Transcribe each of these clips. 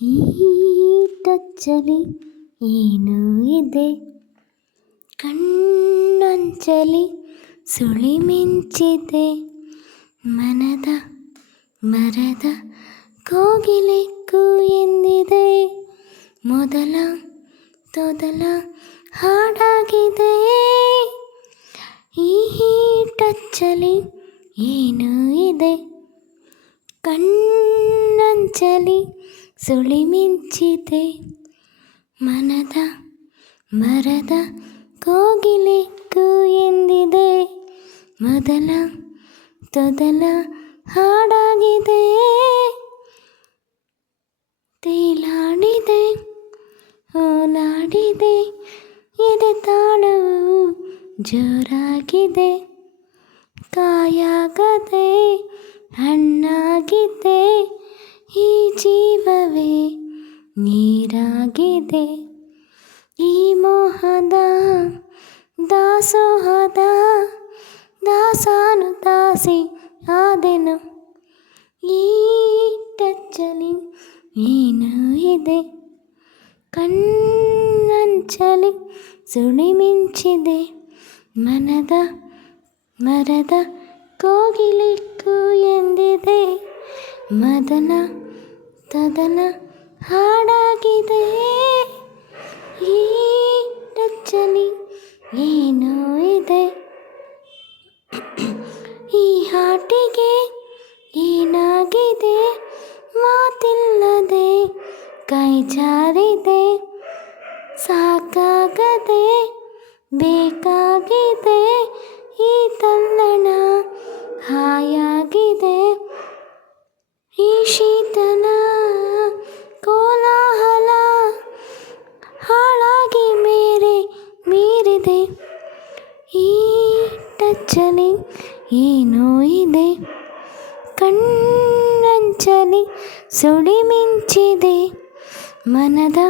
ಈ ಟಚ್ಚಲ್ಲಿ ಏನೋ ಇದೆ, ಕಣ್ಣಂಚಲಿ ಸುಳಿಮಿಂಚಿದೆ, ಮನದ ಮರದ ಕೋಗಿಲೆಕ್ಕೂ ಎಂದಿದೆ, ಮೊದಲ ತೊದಲ ಹಾಡಾಗಿದೆ. ಈ ಟಚ್ಚಲ್ಲಿ ಏನೋ ಇದೆ, ಕಣ್ಣಂಚಲಿ ಸುಳಿಮಿಂಚಿದೆ, ಮನದ ಮರದ ಕೋಗಿಲೆಕ್ಕೂ ಎಂದಿದೆ, ಮೊದಲ ತೊದಲ ಹಾಡಾಗಿದೆ. ತೇಲಾಡಿದೆ, ಓಲಾಡಿದೆ, ಎದೆ ತಾಳವು ಜೋರಾಗಿದೆ, ಕಾಯಾಗದೆ ಹಣ್ಣಾಗಿದೆ, ಈ ಜೀವವೇ ನೀರಾಗಿದೆ. ಈ ಮೋಹದ ದಾಸೋಹದ ದಾಸಾನುದಾಸಿ ಆದೆನು. ಈ ಟಚ್ಚಲಿ ಏನೋ ಇದೆ, ಕಣ್ಣಂಚಲಿ ಸುಳಿಮಿಂಚಿದೆ, ಮನದ ಮರದ ಕೋಗಿಲೆಕ್ಕೂ ಎಂದಿದೆ, ಮೊದಲ ತೊದಲ ಹಾಡಾಗಿದೆ. ಈ ಟಚ್ಚಲಿ ಏನೋ ಇದೆ, ಈ ಹಾಟಿಗೆ ಏನಾಗಿದೆ, ಮಾತಿಲ್ಲದೆ ಕೈ ಜಾರಿದೆ, ಸಾಕಾಗದೆ ಬೇಕಾಗಿದೆ, ಈ ತಲ್ಲಣ ಹಾಯಾಗಿದೆ, ಈ ಶೀತಲ ಕೋಲಾಹಲ ಹಾಳಾಗಿ ಮೀರಿದೆ. ಈ ಟಚ್ಚಲಿ ಏನೋ ಇದೆ, ಕಣ್ಣಂಚಲಿ ಸುಳಿಮಿಂಚಿದೆ, ಮನದ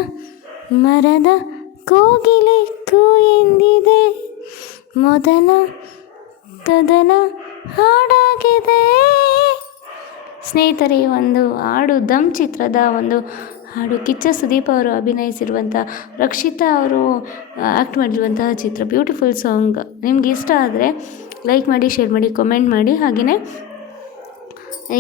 ಮರದ ಕೋಗಿಲೆಕ್ಕೂ ಎಂದಿದೆ, ಮೊದಲ ತೊದಲ ಹಾಡಾಗಿದೆ. ಸ್ನೇಹಿತರೆ, ಒಂದು ಹಾಡು ದಮ್ ಚಿತ್ರದ ಒಂದು ಹಾಡು, ಕಿಚ್ಚ ಸುದೀಪ್ ಅವರು ಅಭಿನಯಿಸಿರುವಂಥ, ರಕ್ಷಿತಾ ಅವರು ಆ್ಯಕ್ಟ್ ಮಾಡಿರುವಂತಹ ಚಿತ್ರ. Beautiful song. ನಿಮ್ಗೆ ಇಷ್ಟ ಆದರೆ ಲೈಕ್ ಮಾಡಿ, ಶೇರ್ ಮಾಡಿ, ಕಾಮೆಂಟ್ ಮಾಡಿ. ಹಾಗೆಯೇ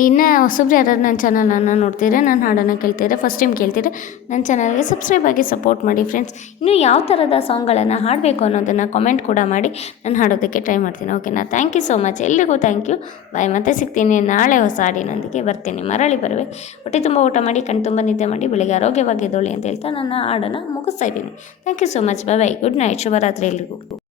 ಇನ್ನು ಹೊಸಬ್ರು ಯಾರಾದ್ರು ನನ್ನ ಚಾನಲನ್ನು ನೋಡ್ತಿದ್ರೆ, ನನ್ನ ಹಾಡನ್ನು ಕೇಳ್ತಿದ್ರೆ, ಫಸ್ಟ್ ಟೈಮ್ ಕೇಳ್ತಿದ್ರೆ ನನ್ನ ಚಾನಲ್ಗೆ ಸಬ್ಸ್ಕ್ರೈಬ್ ಆಗಿ ಸಪೋರ್ಟ್ ಮಾಡಿ ಫ್ರೆಂಡ್ಸ್. ಇನ್ನೂ ಯಾವ ಥರದ ಸಾಂಗ್ಗಳನ್ನು ಹಾಡಬೇಕು ಅನ್ನೋದನ್ನು ಕಾಮೆಂಟ್ ಕೂಡ ಮಾಡಿ, ನಾನು ಹಾಡೋದಕ್ಕೆ ಟ್ರೈ ಮಾಡ್ತೀನಿ. ಓಕೆನಾ? Thank you so much. ಎಲ್ರಿಗೂ ಥ್ಯಾಂಕ್ ಯು. ಬಾಯ್. ಮತ್ತೆ ಸಿಗ್ತೀನಿ ನಾಳೆ ಹೊಸ ಹಾಡಿನೊಂದಿಗೆ ಬರ್ತೀನಿ. ಮರಳಿ ಬರುವೆ. ಹೊಟ್ಟೆ ತುಂಬ ಊಟ ಮಾಡಿ, ಕಣ್ಣು ತುಂಬ ನಿದ್ದೆ ಮಾಡಿ, ಬೆಳಿಗ್ಗೆ ಆರೋಗ್ಯವಾಗಿ ಎದ್ದೇಳಿ ಅಂತ ಹೇಳ್ತಾ ನನ್ನ ಹಾಡನ್ನು ಮುಗಿಸ್ತಾ ಇದ್ದೀನಿ. Thank you so much. Bye. Good night. ಶುಭರಾತ್ರಿ ಎಲ್ರಿಗೂ.